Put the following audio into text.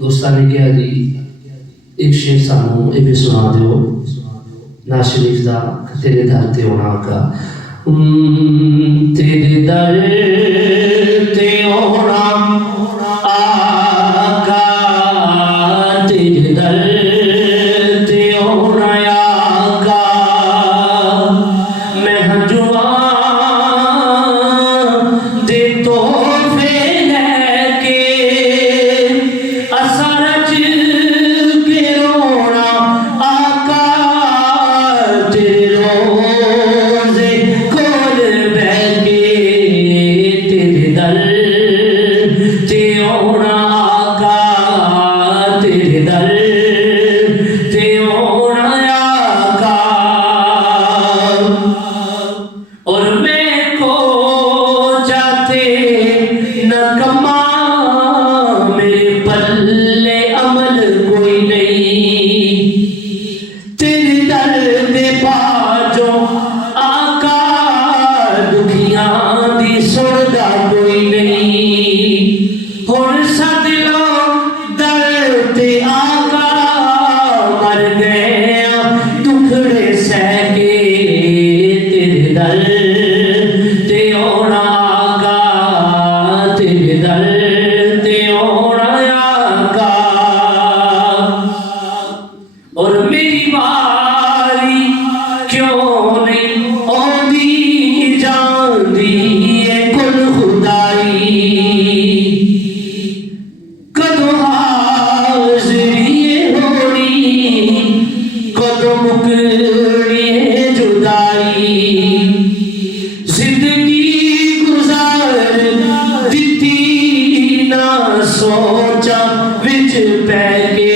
दोस्तों ने कहा जी एक शेर सानू ये भी सुना दो ना शरीफ का तेरे दर ते होना का तेरे दर ते होना आका तेरे दर ते होना आका मैं हंजुआ दे तोहफे लेके असरज के रोना आका तेरे रोज़े खोल बैठे तेरे दर ते होना आका तेरे दर ते होना आका और मैं को जाते न कमा मेरे पल्ले अमल कोई नहीं तेरे दर दे बाजो आका दुखियां दी सुनदा कोई नहीं हुण सद लो दर ते आका मर गए दुखड़े सह के तेरे दर ते होना आका तेरे दर ते होना आका और मेरी बारी क्यों नहीं आंदी जांदी है कुल खुदाई कदों हाज़री होनी कदों मुकनी है जुदाई जिंदगी गुजार दिती ना सोचा विच पै के